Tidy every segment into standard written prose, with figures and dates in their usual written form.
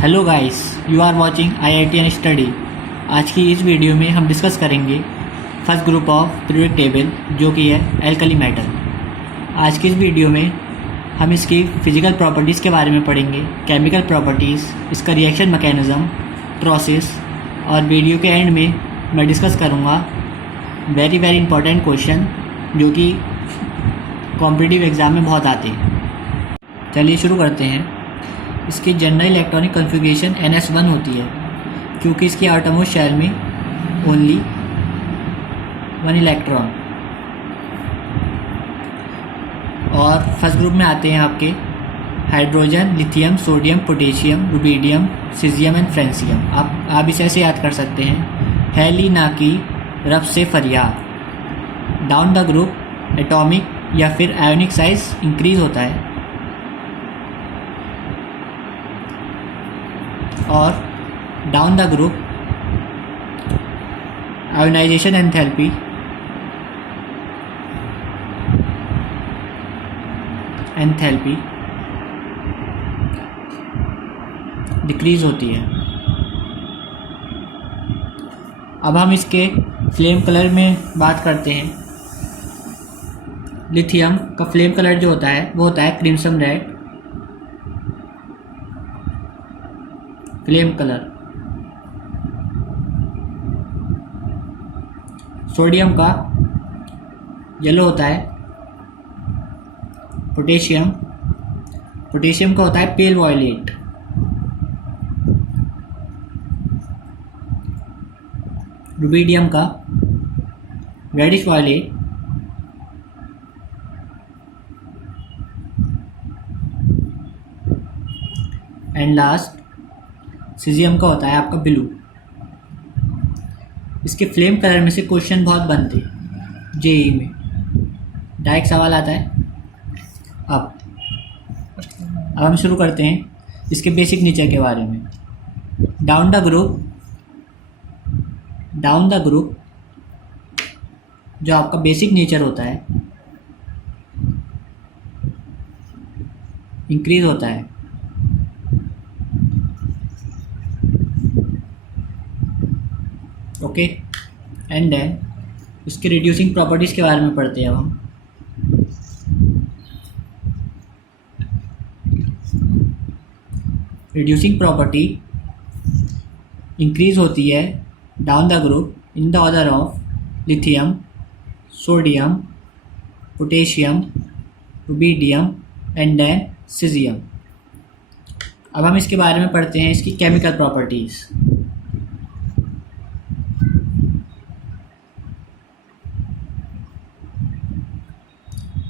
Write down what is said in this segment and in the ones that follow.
Hello guys, you are watching IITN study. आज की इस वीडियो में हम डिस्कस करेंगे first group of periodic table जो कि है एल्कली मेटल। आज की इस वीडियो में हम इसकी फिजिकल प्रॉपर्टीज़ के बारे में पढ़ेंगे, केमिकल प्रॉपर्टीज़, इसका रिएक्शन मैकेनिज़्म, प्रोसेस, और वीडियो के एंड में मैं डिस्कस करूँगा वेरी इंपॉर्टेंट क्वेश्चन जो कि कॉम्पिटिटिव एग्ज़ाम में बहुत आते हैं। चलिए शुरू करते हैं। इसकी जनरल इलेक्ट्रॉनिक कॉन्फ़िगरेशन NS1 होती है क्योंकि इसकी आटोमोस्ट शेल में ओनली 1 इलेक्ट्रॉन। और फर्स्ट ग्रुप में आते हैं आपके hydrogen, lithium, sodium, potassium, rubidium, caesium and francium. आप इसे ऐसे याद कर सकते हैं, हैली ना की रब से फरियाद। डाउन द ग्रुप एटॉमिक या फिर आयोनिक साइज इंक्रीज होता है और down the group ionisation enthalpy decrease होती है। अब हम इसके फ्लेम कलर में बात करते हैं। लिथियम का फ्लेम कलर जो होता है वो होता है crimson red flame colour. Sodium का येलो होता है। पोटेशियम का होता है पेल वॉयलेट। रुबिडियम का reddish violet. And last caesium का होता है आपका ब्लू। इसके फ्लेम कलर में से क्वेश्चन बहुत बनते जेईई में, डायरेक्ट सवाल आता है। अब हम शुरू करते हैं इसके बेसिक नेचर के बारे में। डाउन द ग्रुप जो आपका बेसिक नेचर होता है इंक्रीज होता है। ओके, एंड देन इसके रिड्यूसिंग प्रॉपर्टीज़ के बारे में पढ़ते हैं अब हम। रिड्यूसिंग प्रॉपर्टी इंक्रीज होती है down the group in the order of lithium, sodium, potassium, rubidium and then caesium. अब हम इसके बारे में पढ़ते हैं इसकी केमिकल प्रॉपर्टीज़।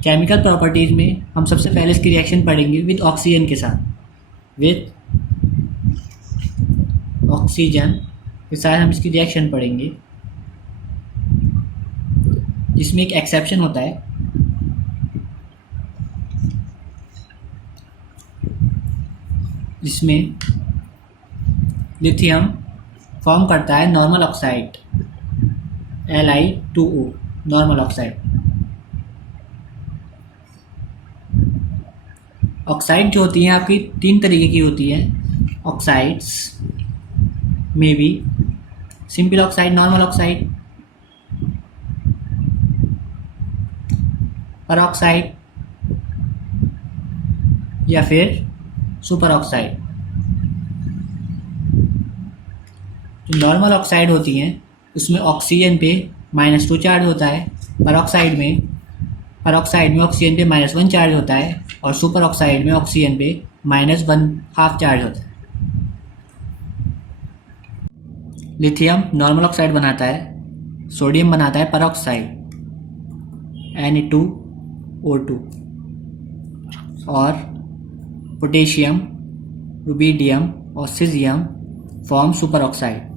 केमिकल प्रॉपर्टीज़ में हम सबसे पहले इसकी रिएक्शन पढ़ेंगे विद ऑक्सीजन के साथ। विद ऑक्सीजन के साथ हम इसकी रिएक्शन पढ़ेंगे, जिसमें एक एक्सेप्शन होता है। जिसमें लिथियम फॉर्म करता है normal oxide Li2O, normal oxide. Oxide जो होती हैं आपकी 3 तरीके की होती हैं। ऑक्साइड्स में भी simple oxide, normal oxide, peroxide या फिर सुपर ऑक्साइड। जो नॉर्मल ऑक्साइड होती हैं उसमें ऑक्सीजन पे -2 चार्ज होता है। परऑक्साइड में ऑक्सीजन पे -1 चार्ज होता है और सुपर ऑक्साइड में ऑक्सीजन पे -1/2 चार्ज होता है। लिथियम नॉर्मल ऑक्साइड बनाता है, सोडियम बनाता है परऑक्साइड Na2O2 और पोटेशियम, रुबिडियम और सीजियम फॉर्म सुपर ऑक्साइड।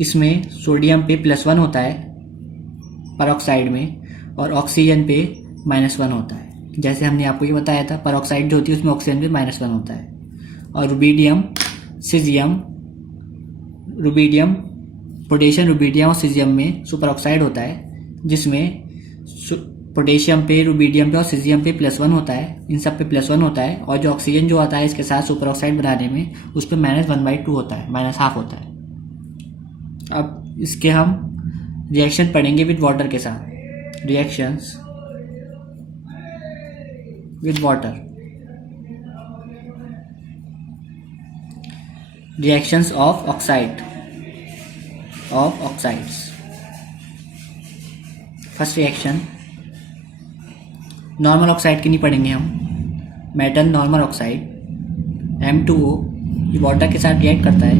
इसमें सोडियम पे +1 होता है परऑक्साइड में और ऑक्सीजन पे -1 होता है। जैसे हमने आपको ये बताया था, परऑक्साइड जो होती है उसमें ऑक्सीजन पे -1 होता है। और पोटेशियम, रुबिडियम और सीजियम में सुपर ऑक्साइड होता है, जिसमें पोटेशियम पे, रुबीडियम पे और सीजियम पे +1 होता है, इन सब पे +1 होता है। और जो ऑक्सीजन जो आता है इसके साथ सुपर ऑक्साइड बनाने में, उस पर -1/2 होता है, -½ होता है। अब इसके हम रिएक्शन पढ़ेंगे विद वाटर के साथ। Reactions with water, reactions of oxides. First reaction normal oxide की नहीं पढ़ेंगे हम, मेटल नॉर्मल ऑक्साइड M2O, ये वाटर के साथ रिएक्ट करता है,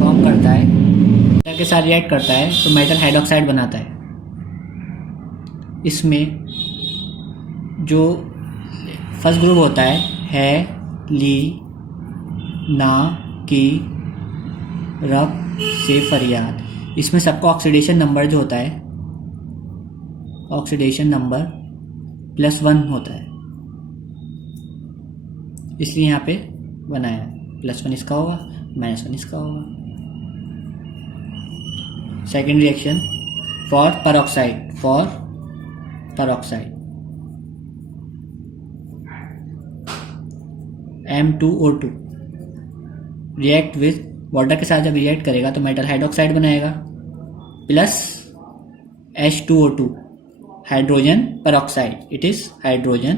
फॉर्म करता है, वाटर के साथ रिएक्ट करता है तो मेटल हाइड्रोक्साइड बनाता है। इसमें जो फर्स्ट ग्रुप होता है ली, ना, की, रब से फरियाद। इसमें सबका ऑक्सीडेशन नंबर जो होता है, ऑक्सीडेशन नंबर +1 होता है, इसलिए यहाँ पे बनाया +1 इसका होगा, -1 इसका होगा। Second reaction for peroxide, M2O2 react with water के साथ जब रिएक्ट करेगा तो मेटल हाइड्रोक्साइड बनाएगा plus H2O2, hydrogen peroxide, it is hydrogen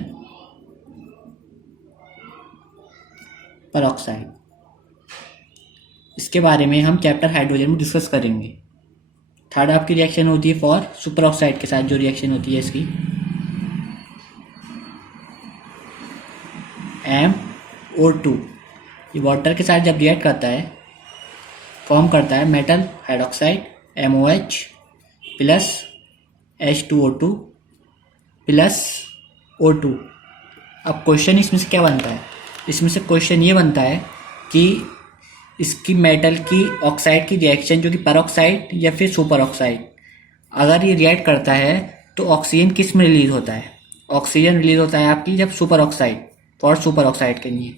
peroxide. इसके बारे में हम चैप्टर हाइड्रोजन में डिस्कस करेंगे। थर्ड आपकी रिएक्शन होती है फॉर सुपर ऑक्साइड के साथ, जो रिएक्शन होती है इसकी MO2, ये वाटर के साथ जब रिएक्ट करता है फॉर्म करता है metal hydroxide MOH plus H2O2 plus O2। अब क्वेश्चन इसमें से क्या बनता है, इसमें से क्वेश्चन ये बनता है कि इसकी मेटल की ऑक्साइड की रिएक्शन जो कि पेरोक्साइड या फिर सुपर ऑक्साइड, अगर ये रिएक्ट करता है तो ऑक्सीजन किस में रिलीज होता है? ऑक्सीजन रिलीज होता है आपकी जब super oxide, for super oxide के लिए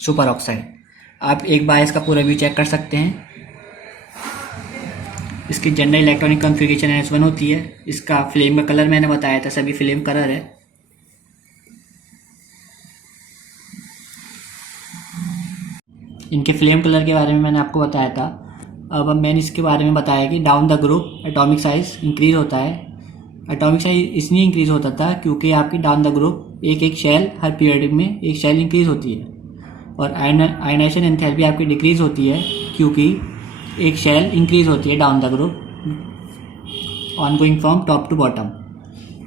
सुपर ऑक्साइड। आप एक बार इसका पूरा व्यू चेक कर सकते हैं। इसकी जनरल इलेक्ट्रॉनिक कॉन्फ़िगरेशन NH1 होती है। इसका फ्लेम का कलर मैंने बताया था, सभी फ्लेम कलर है। इनके फ्लेम कलर के बारे में मैंने आपको बताया था। अब मैंने इसके बारे में बताया कि down the group atomic size increase होता है। एटॉमिक साइज इसलिए इंक्रीज होता था क्योंकि आपकी डाउन द ग्रुप एक शेल, हर पीरियड में एक शेल इंक्रीज होती है, और आयनाइजेशन एंथैल्पी आपकी डिक्रीज होती है क्योंकि एक शेल इंक्रीज होती है down the group on going from top to bottom.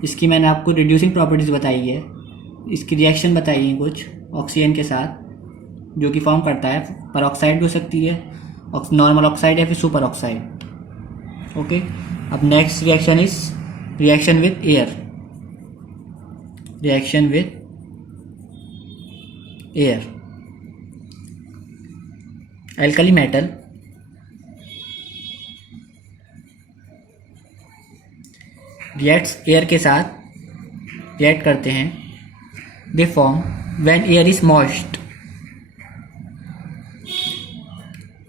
इसकी मैंने आपको रिड्यूसिंग प्रॉपर्टीज बताई है। इसकी रिएक्शन बताई है कुछ ऑक्सीजन के साथ जो कि फॉर्म करता है, पेरोक्साइड भी हो सकती है, नॉर्मल ऑक्साइड या फिर सुपर ऑक्साइड। ओके, अब next reaction is reaction with air. Reaction with air, alkali metal reacts air के साथ रिएक्ट करते हैं। They form when air is moist,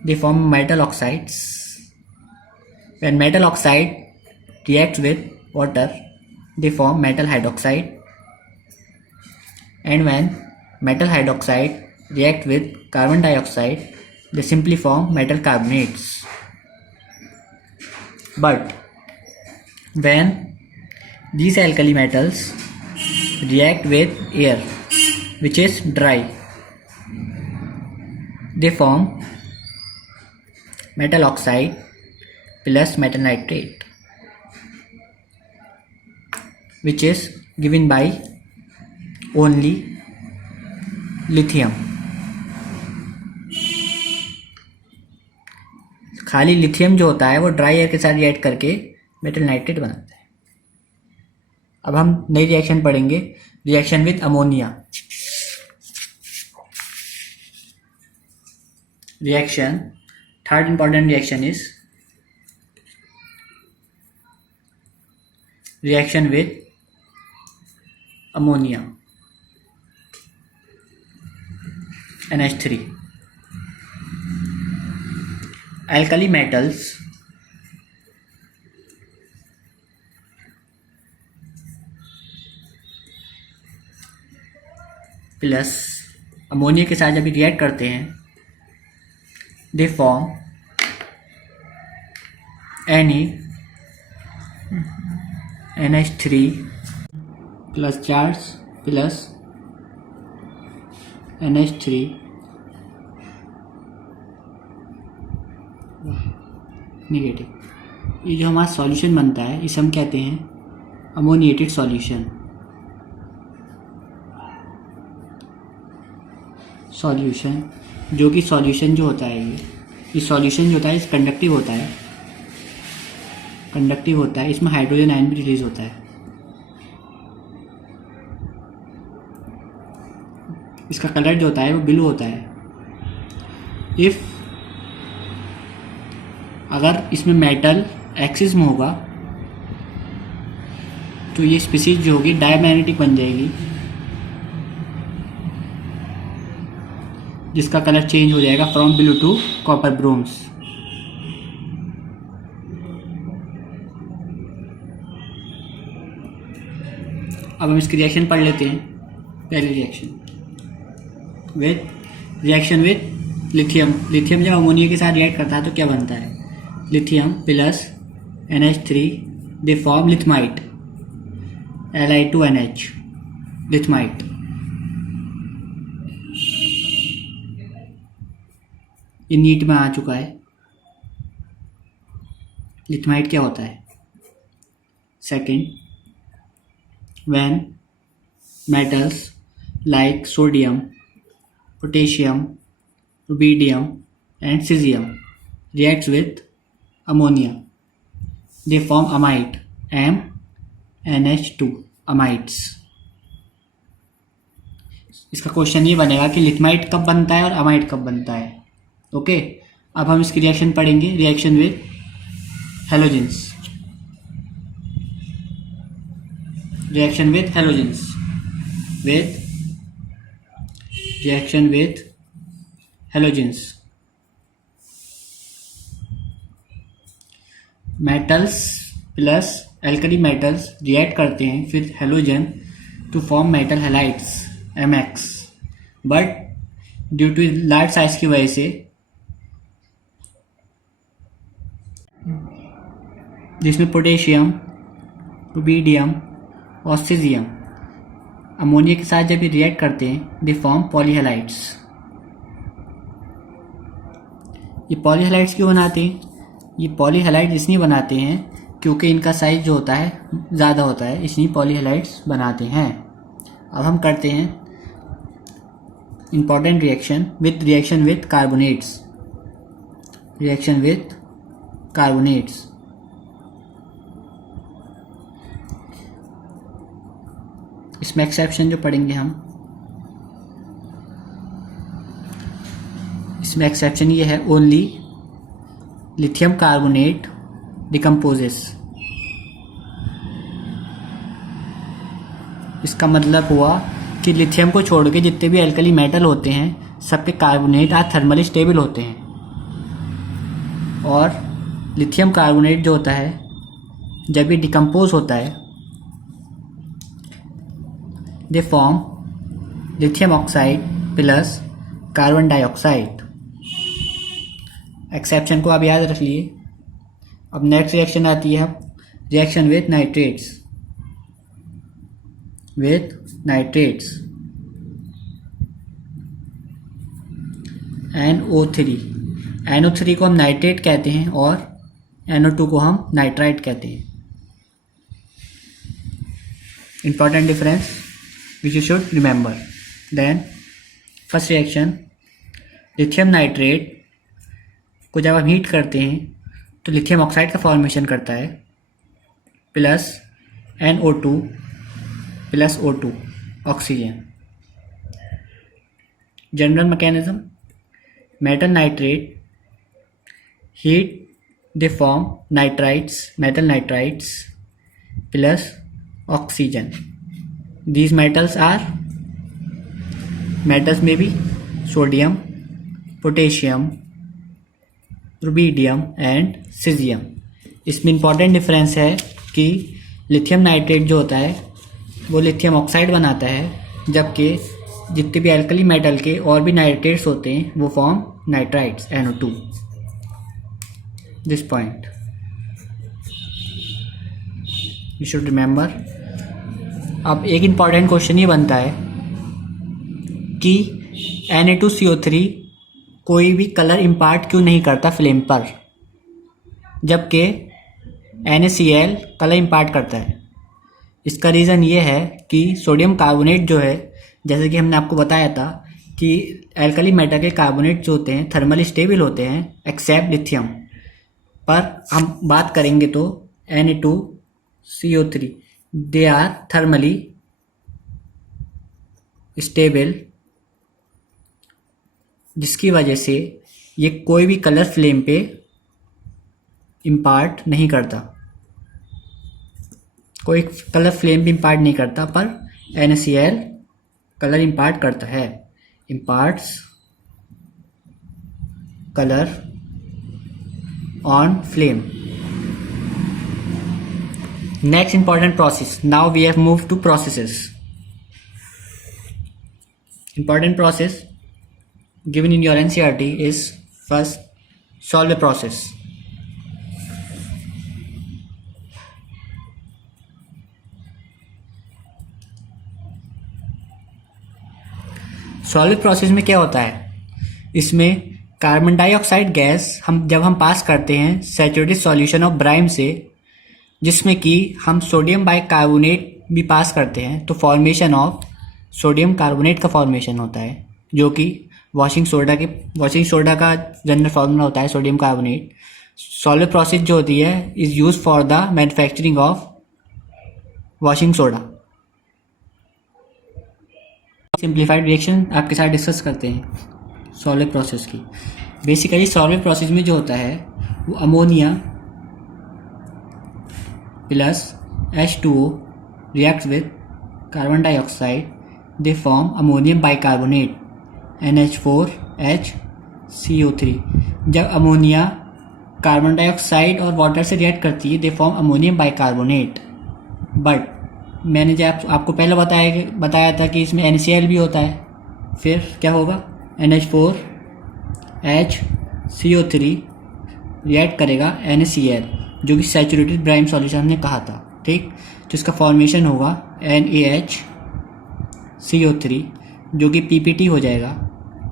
they form metal oxides. When metal oxide reacts with water, they form metal hydroxide. And when metal hydroxide react with carbon dioxide, they simply form metal carbonates. But when these alkali metals react with air, which is dry, they form metal oxide plus metal nitrate, which is given by only lithium. खाली lithium जो होता है वो dry air के साथ react करके metal nitrate बनाता है। अब हम नई रिएक्शन पढ़ेंगे, reaction with ammonia. Reaction, third important reaction is reaction with ammonia, NH3. Alkali metals plus ammonia के साथ जब रिएक्ट करते हैं they form NH3 plus charge plus NH3 negative. ये जो हमारा सॉल्यूशन बनता है इसे हम कहते हैं अमोनिएटेड सॉल्यूशन। जो कि सॉल्यूशन जो होता है ये सॉल्यूशन जो होता है इस कंडक्टिव होता है, इसमें हाइड्रोजन आयन भी रिलीज होता है। इसका कलर जो होता है वो ब्लू होता है। अगर इसमें मेटल एक्सिस में होगा तो ये स्पीसीज जो होगी डायमैग्नेटिक बन जाएगी, जिसका कलर चेंज हो जाएगा from blue to copper bronze. अब हम इसकी रिएक्शन पढ़ लेते हैं। पहली रिएक्शन विथ लिथियम जब अमोनिया के साथ रिएक्ट करता है तो क्या बनता है? Lithium plus NH3 they form lithimide, Li2NH lithimide. ये नीट में आ चुका है। लिथमाइट क्या होता है? Second, when metals like sodium, potassium, rubidium and cesium reacts with ammonia, they form amide, NH2 amides। इसका क्वेश्चन ये बनेगा कि लिथमाइट कब बनता है और अमाइड कब बनता है। ओके, अब हम इसकी रिएक्शन पढ़ेंगे। Reaction with halogens. Reaction with halogens। Metals plus alkali metals react करते हैं फिर halogen to form metal halides MX, but due to large size की वजह से, जिसमें पोटेशियम, रुबिडियम और सीजियम अमोनिया के साथ जब ये रिएक्ट करते हैं दे फॉर्म पॉलीहैलाइड्स। ये पॉलीहैलाइड्स क्यों बनाते हैं? ये पॉलीहैलाइड्स इसलिए बनाते हैं क्योंकि इनका साइज जो होता है ज़्यादा होता है, इसलिए पॉलीहैलाइड्स बनाते हैं। अब हम करते हैं इंपॉर्टेंट रिएक्शन विथ कार्बोनेट्स। इसमें एक्सेप्शन जो पढ़ेंगे हम, इसमें एक्सेप्शन ये है, ओनली लिथियम कार्बोनेट डिकम्पोजेस। इसका मतलब हुआ कि लिथियम को छोड़ के जितने भी एल्कली मेटल होते हैं सबके कार्बोनेट आज थर्मली स्टेबल होते हैं, और लिथियम कार्बोनेट जो होता है जब ये डिकम्पोज होता है they form lithium oxide plus carbon dioxide. Exception को आप याद रख लिए। अब नेक्स्ट रिएक्शन आती है रिएक्शन विथ नाइट्रेट्स NO3 को हम नाइट्रेट कहते हैं और NO2 को हम नाइट्राइट कहते हैं। Important difference which you should remember। Then first reaction, lithium nitrate को जब हम हीट करते हैं तो लिथियम ऑक्साइड का फॉर्मेशन करता है plus NO2 plus O2 oxygen. General mechanism, metal nitrate heat they form metal nitrites plus oxygen. These metals may be sodium, potassium, rubidium and cesium। इसमें इंपॉर्टेंट डिफरेंस है कि lithium nitrate जो होता है वो लिथियम ऑक्साइड बनाता है, जबकि जितने भी एल्कली मेटल के और भी नाइट्रेट्स होते हैं वो form nitrites NO2। This point you should remember. अब एक इम्पॉर्टेंट क्वेश्चन ये बनता है कि Na2CO3 कोई भी कलर इम्पार्ट क्यों नहीं करता फ्लेम पर, जबकि NaCl कलर इम्पार्ट करता है। इसका रीज़न ये है कि सोडियम कार्बोनेट जो है, जैसे कि हमने आपको बताया था कि एल्कली मेटल के कार्बोनेट जो होते हैं थर्मली स्टेबल होते हैं एक्सेप्ट लिथियम, पर हम बात करेंगे तो Na2CO3 they are thermally stable, जिसकी वजह से ये कोई भी कलर फ्लेम पे इम्पार्ट नहीं करता, कोई कलर फ्लेम पे इम्पार्ट नहीं करता, पर NaCl कलर इम्पार्ट करता है, imparts colour on flame. Next important process. Now we have moved to processes. Important process given in your NCERT is first solve process. Solid process में क्या होता है, इसमें कार्बन डाइऑक्साइड गैस जब हम पास करते हैं सैचुरेटेड सॉल्यूशन ऑफ ब्राइम से, जिसमें कि हम सोडियम बाइकार्बोनेट भी पास करते हैं, तो फॉर्मेशन ऑफ सोडियम कार्बोनेट का फॉर्मेशन होता है, जो कि वॉशिंग सोडा का जनरल फार्मूला होता है सोडियम कार्बोनेट। सॉलिड प्रोसेस जो होती है is use for the manufacturing of washing soda. Simplified reaction आपके साथ डिस्कस करते हैं सॉलिड प्रोसेस की। बेसिकली सॉलिड प्रोसेस में जो होता है वो ammonia plus H2O reacts with carbon dioxide, they form ammonium bicarbonate NH4HCO3। जब अमोनिया कार्बन डाइऑक्साइड और वाटर से रिएक्ट करती है they form ammonium bicarbonate. But मैंने जब आपको पहले बताया था कि इसमें NaCl भी होता है, फिर क्या होगा NH4HCO3 रिएक्ट करेगा NaCl, जो कि सैचुरेटेड ब्राइम सॉल्यूशन हमने कहा था, ठीक, तो इसका फॉर्मेशन होगा NaHCO3 जो कि PPT हो जाएगा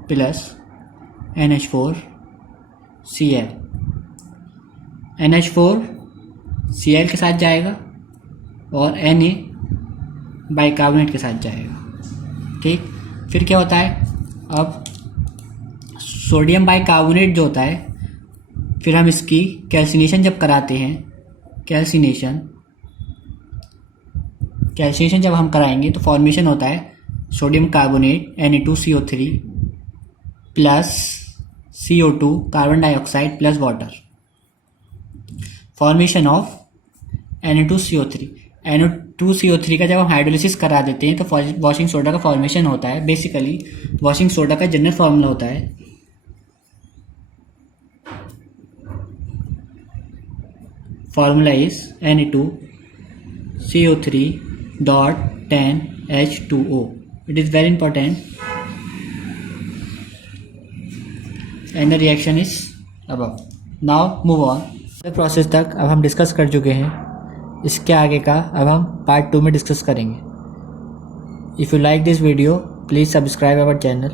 प्लस NH4Cl। NH4Cl के साथ जाएगा और Na बाइकार्बोनेट के साथ जाएगा, ठीक। फिर क्या होता है, अब सोडियम बाइकार्बोनेट जो होता है, फिर हम इसकी कैल्सिनेशन जब कराते हैं, कैल्सिनेशन जब हम कराएंगे तो फॉर्मेशन होता है sodium carbonate Na2CO3 plus CO2 carbon dioxide plus water, formation of Na2CO3 का जब हम हाइड्रोलिसिस करा देते हैं तो वॉशिंग सोडा का फॉर्मेशन होता है। बेसिकली वॉशिंग सोडा का जनरल फार्मूला होता है formula is Na2CO3.10H2O. It is very important and the reaction is above. Now move on. Process तक अब हम डिस्कस कर चुके हैं, इसके आगे का अब हम पार्ट 2 में डिस्कस करेंगे। If you like this video please subscribe our channel.